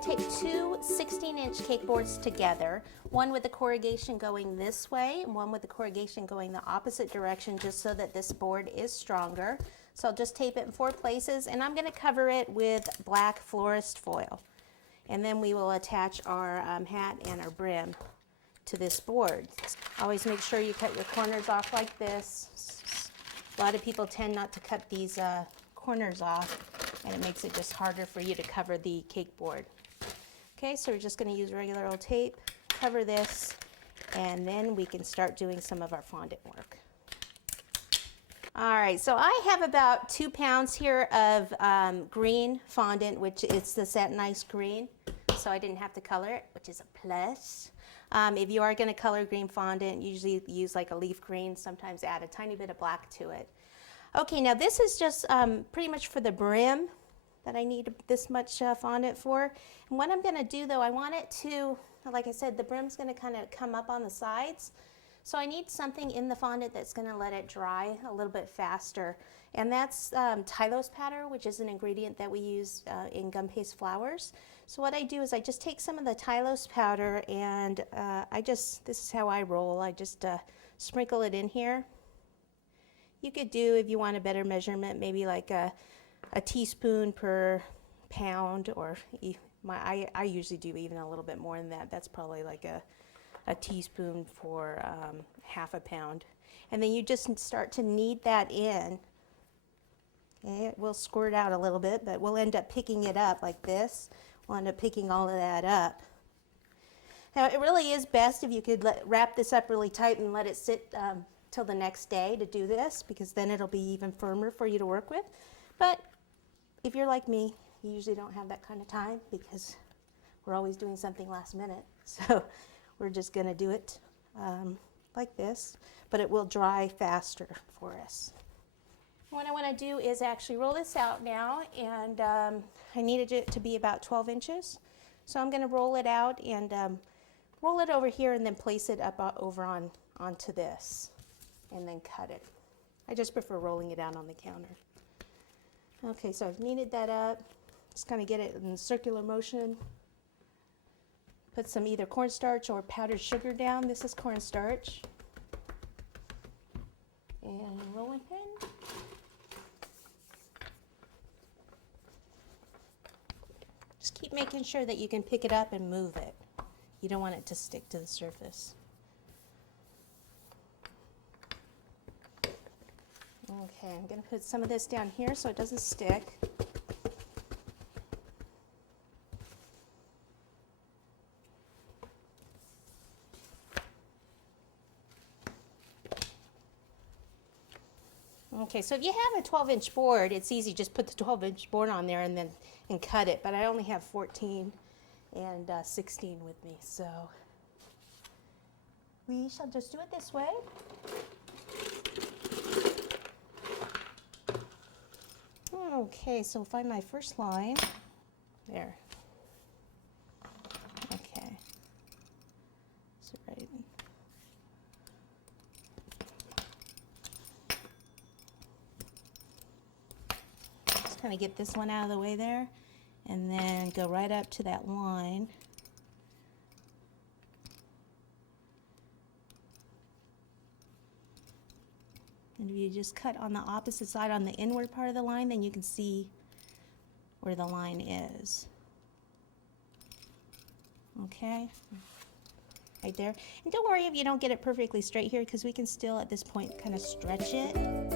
to take two 16-inch cake boards together, one with the corrugation going this way and one with the corrugation going the opposite direction, just so that this board is stronger. So I'll just tape it in 4 places, and I'm going to cover it with black florist foil. And then we will attach our hat and our brim to this board. Always make sure you cut your corners off like this. A lot of people tend not to cut these corners off, and it makes it just harder for you to cover the cake board. Okay, so we're just going to use regular old tape, cover this, and then we can start doing some of our fondant work. All right, so I have about 2 pounds here of green fondant, which is the satinized green, so I didn't have to color it, which is a plus. If you are going to color green fondant, usually use like a leaf green, sometimes add a tiny bit of black to it. Okay, now this is just pretty much for the brim that I need this much fondant for. And what I'm going to do though, I want it to, like I said, the brim's going to kind of come up on the sides. So I need something in the fondant that's going to let it dry a little bit faster. And that's tylose powder, which is an ingredient that we use in gum paste flowers. So what I do is I just take some of the tylose powder and this is how I roll. I just sprinkle it in here. You could do, if you want a better measurement, maybe like a teaspoon per pound, or I usually do even a little bit more than that. That's probably like a teaspoon for half a pound. And then you just start to knead that in. Okay, it will squirt out a little bit, but we'll end up picking it up like this. We'll end up picking all of that up. Now it really is best if you could wrap this up really tight and let it sit till the next day to do this, because then it'll be even firmer for you to work with. But if you're like me, you usually don't have that kind of time because we're always doing something last minute. So we're just going to do it like this, but it will dry faster for us. What I want to do is actually roll this out now, and I needed it to be about 12 inches. So I'm going to roll it out and roll it over here and then place it up over onto this and then cut it. I just prefer rolling it out on the counter. Okay, so I've kneaded that up. Just kind of get it in circular motion. Put some either cornstarch or powdered sugar down. This is cornstarch. And rolling pin. Just keep making sure that you can pick it up and move it. You don't want it to stick to the surface. Okay, I'm going to put some of this down here so it doesn't stick. Okay, so if you have a 12-inch board, it's easy. Just put the 12-inch board on there and cut it. But I only have 14 and 16 with me, so we shall just do it this way. Okay, so find my first line. There. Okay. So right. Just kind of get this one out of the way there, and then go right up to that line. And if you just cut on the opposite side on the inward part of the line, then you can see where the line is. Okay, right there. And don't worry if you don't get it perfectly straight here, because we can still at this point kind of stretch it.